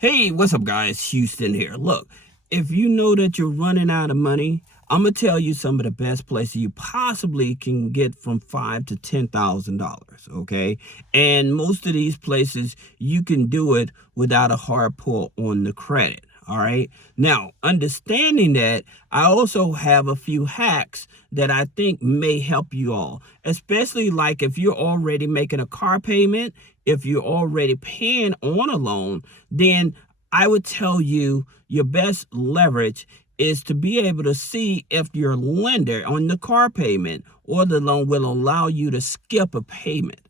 Hey, what's up, guys? Houston here. Look, if you know that you're running out of money, I'm gonna tell you some of the best places you possibly can get from $5,000 to $10,000. Okay, and most of these places you can do it without a hard pull on the credit. All right. Now, understanding that, I also have a few hacks that I think may help you all, especially like if you're already making a car payment, if you're already paying on a loan, then I would tell you your best leverage is to be able to see if your lender on the car payment or the loan will allow you to skip a payment.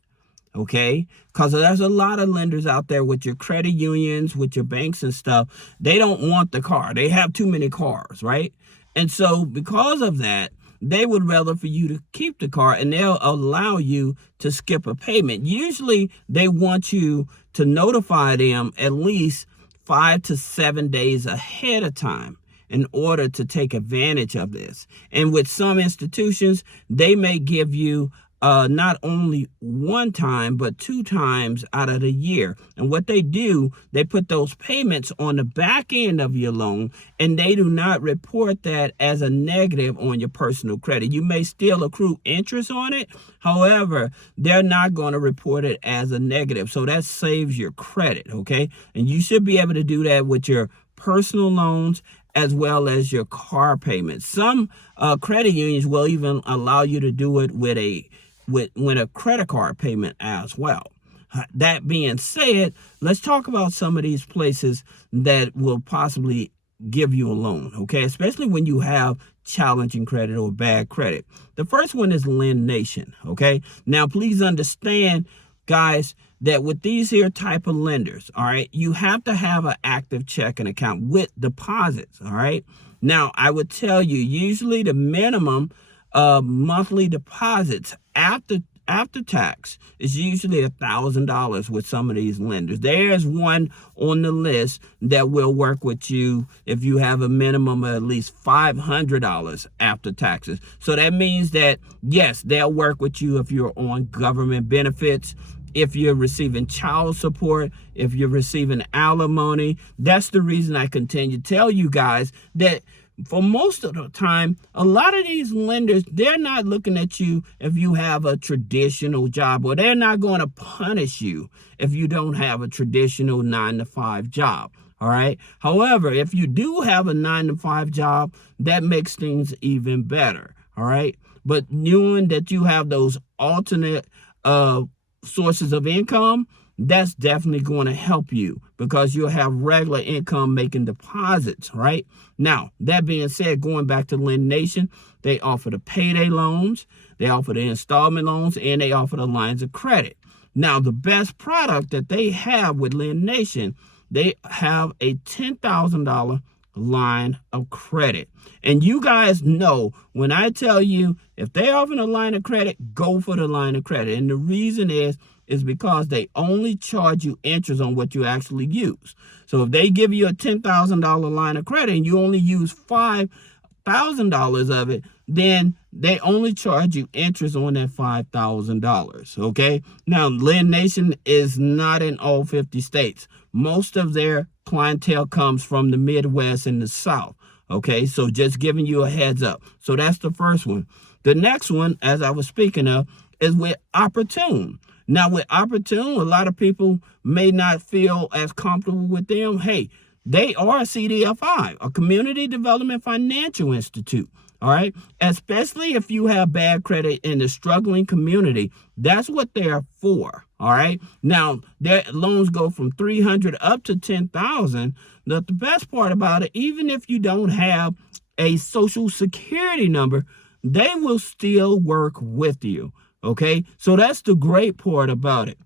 Okay, because there's a lot of lenders out there with your credit unions, with your banks and stuff. They don't want the car, they have too many cars, right? And so because of that, they would rather for you to keep the car, and they'll allow you to skip a payment. Usually they want you to notify them at least 5 to 7 days ahead of time in order to take advantage of this. And with some institutions, they may give you not only one time, but 2 times out of the year. And what they do, they put those payments on the back end of your loan, and they do not report that as a negative on your personal credit. You may still accrue interest on it. However, they're not going to report it as a negative. So that saves your credit, okay? And you should be able to do that with your personal loans as well as your car payments. Some credit unions will even allow you to do it with a credit card payment as well. That being said, let's talk about some of these places that will possibly give you a loan, okay? Especially when you have challenging credit or bad credit. The first one is Lend Nation, okay? Now, please understand, guys, that with these here type of lenders, all right, you have to have an active checking account with deposits, all right? Now, I would tell you, usually the minimum monthly deposits after tax is usually $1,000 with some of these lenders. There's one on the list that will work with you if you have a minimum of at least $500 after taxes. So that means that, yes, they'll work with you if you're on government benefits, if you're receiving child support, if you're receiving alimony. That's the reason I continue to tell you guys that for most of the time, a lot of these lenders, they're not looking at you if you have a traditional job, or they're not going to punish you if you don't have a traditional 9 to 5 job. All right. However, if you do have a 9 to 5 job, that makes things even better. All right. But knowing that you have those alternate sources of income, that's definitely going to help you because you'll have regular income making deposits, right? Now, that being said, going back to Lend Nation, they offer the payday loans, they offer the installment loans, and they offer the lines of credit. Now, the best product that they have with Lend Nation, they have a $10,000 line of credit. And you guys know when I tell you if they offer a line of credit, go for the line of credit. And the reason is because they only charge you interest on what you actually use. So if they give you a $10,000 line of credit and you only use $5,000 of it, then they only charge you interest on that $5,000. Okay. Now, Lend Nation is not in all 50 states. Most of their clientele comes from the Midwest and the South. Okay. So just giving you a heads up. So that's the first one. The next one, as I was speaking of, is with Opportune. Now, with Opportune, a lot of people may not feel as comfortable with them. Hey, they are a CDFI, a Community Development Financial Institute. All right. Especially if you have bad credit in the struggling community. That's what they're for. All right. Now, their loans go from $300 up to $10,000. The best part about it, even if you don't have a social security number, they will still work with you. Okay, so that's the great part about it.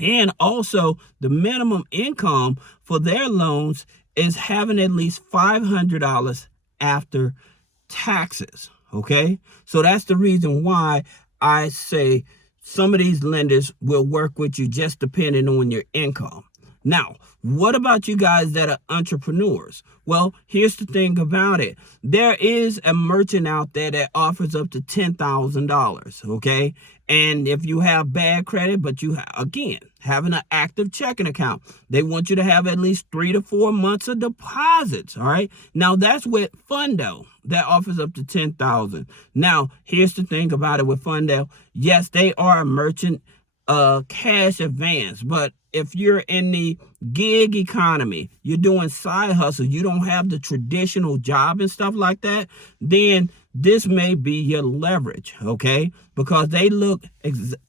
And also, the minimum income for their loans is having at least $500 after taxes. Okay, so that's the reason why I say some of these lenders will work with you just depending on your income. Now, what about you guys that are entrepreneurs? Well, here's the thing about it. There is a merchant out there that offers up to $10,000, okay? And if you have bad credit, but you, again, having an active checking account, they want you to have at least 3 to 4 months of deposits, all right? Now, that's with Fundo. That offers up to $10,000. Now, here's the thing about it with Fundo. Yes, they are a merchant cash advance, but if you're in the gig economy, you're doing side hustle, you don't have the traditional job and stuff like that, then this may be your leverage, okay? Because they look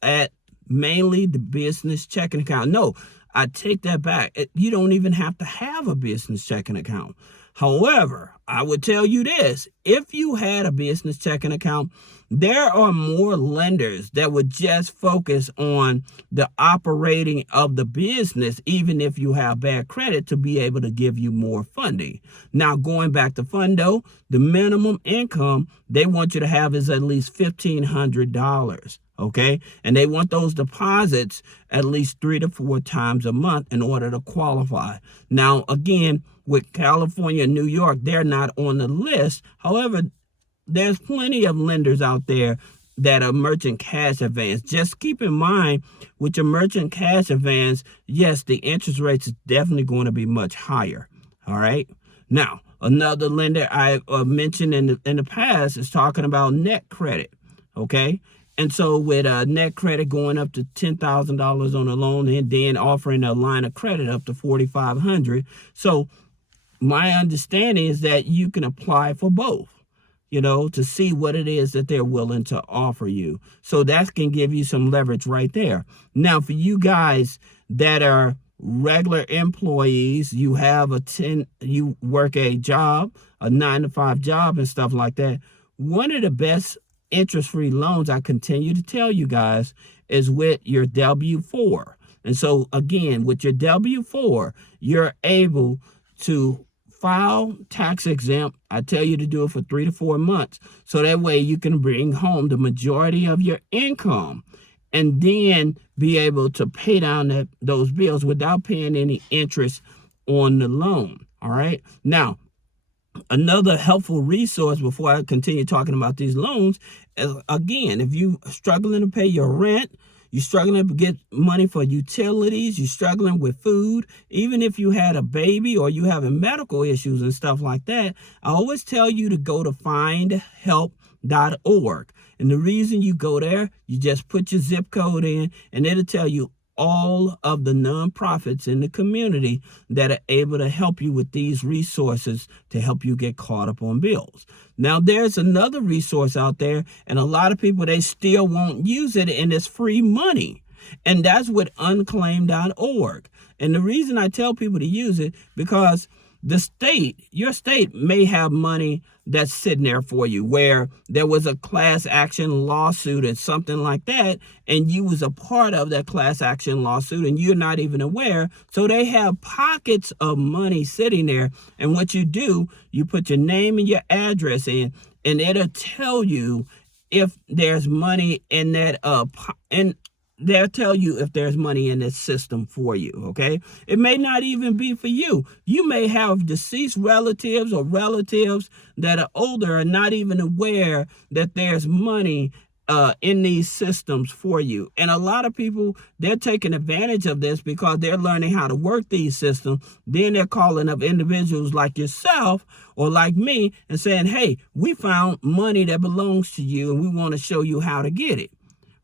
at mainly the business checking account. No, I take that back. You don't even have to have a business checking account. However, I would tell you this, if you had a business checking account, there are more lenders that would just focus on the operating of the business, even if you have bad credit, to be able to give you more funding. Now, going back to Fundo, the minimum income they want you to have is at least $1,500. Okay, and they want those deposits at least 3 to 4 times a month in order to qualify. Now, again, with California and New York, they're not on the list. However, there's plenty of lenders out there that are merchant cash advance. Just keep in mind, with your merchant cash advance, yes, the interest rates is definitely going to be much higher. All right. Now, another lender I mentioned in the past is talking about Net Credit. Okay. And so with Net Credit going up to $10,000 on a loan and then offering a line of credit up to $4,500. So my understanding is that you can apply for both, to see what it is that they're willing to offer you. So that can give you some leverage right there. Now, for you guys that are regular employees, you work a job, a 9-to-5 job and stuff like that. One of the best interest-free loans, I continue to tell you guys, is with your W-4. And so again, with your W-4, you're able to file tax exempt. I tell you to do it for 3 to 4 months. So that way you can bring home the majority of your income and then be able to pay down those bills without paying any interest on the loan. All right. Now, another helpful resource before I continue talking about these loans is, again, if you're struggling to pay your rent, you're struggling to get money for utilities, you're struggling with food, even if you had a baby or you having medical issues and stuff like that, I always tell you to go to findhelp.org. And the reason you go there, you just put your zip code in and it'll tell you all of the nonprofits in the community that are able to help you with these resources to help you get caught up on bills. Now, there's another resource out there, and a lot of people, they still won't use it, and it's free money. And that's with unclaimed.org. And the reason I tell people to use it, because your state may have money that's sitting there for you, where there was a class action lawsuit or something like that, and you was a part of that class action lawsuit and you're not even aware. So they have pockets of money sitting there. And what you do, you put your name and your address in, and it'll tell you if there's money in that they'll tell you if there's money in this system for you, okay? It may not even be for you. You may have deceased relatives or relatives that are older and not even aware that there's money in these systems for you. And a lot of people, they're taking advantage of this because they're learning how to work these systems. Then they're calling up individuals like yourself or like me and saying, hey, we found money that belongs to you and we want to show you how to get it,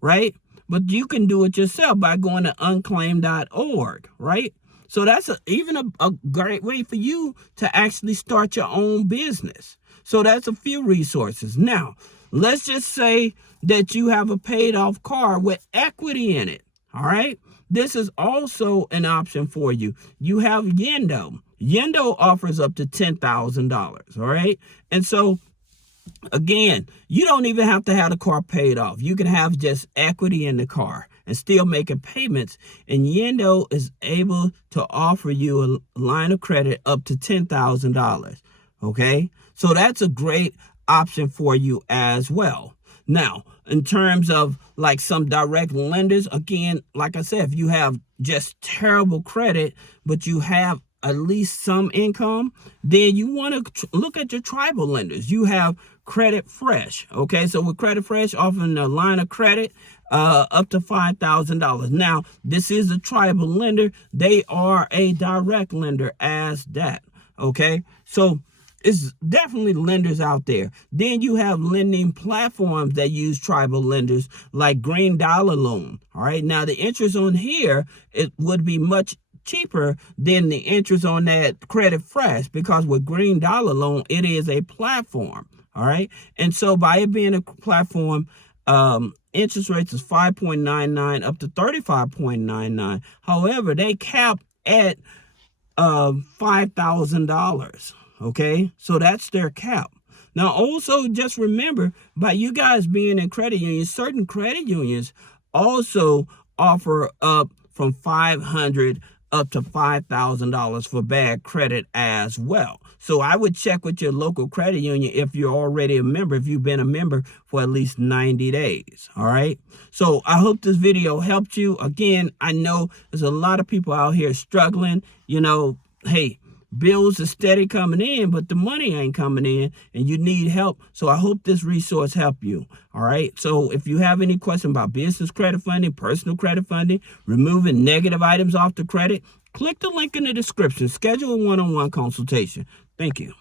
right? But you can do it yourself by going to unclaimed.org, right? So that's even a great way for you to actually start your own business. So that's a few resources. Now, let's just say that you have a paid off car with equity in it, all right? This is also an option for you. You have Yendo. Yendo offers up to $10,000, all right? And so, again, you don't even have to have the car paid off. You can have just equity in the car and still making payments. And Yendo is able to offer you a line of credit up to $10,000. Okay, so that's a great option for you as well. Now, in terms of like some direct lenders, again, like I said, if you have just terrible credit, but you have at least some income, then you want to look at your tribal lenders. You have Credit Fresh. Okay, so with Credit Fresh, offering a line of credit up to $5,000. Now, this is a tribal lender. They are a direct lender as that. Okay, so it's definitely lenders out there. Then you have lending platforms that use tribal lenders like Green Dollar Loan. All right, now the interest on here, it would be much cheaper than the interest on that Credit Fresh, because with Green Dollar Loan, it is a platform. All right, and so by it being a platform, interest rates is 5.99 up to 35.99. However, they cap at $5,000. Okay, so that's their cap. Now, also just remember, by you guys being in credit unions, certain credit unions also offer up from $500 up to $5,000 for bad credit as well. So I would check with your local credit union if you're already a member, if you've been a member for at least 90 days. All right. So I hope this video helped you. Again, I know there's a lot of people out here struggling. You know, hey, bills are steady coming in, but the money ain't coming in and you need help. So I hope this resource helped you. All right. So if you have any question about business credit funding, personal credit funding, removing negative items off the credit, click the link in the description. Schedule a one-on-one consultation. Thank you.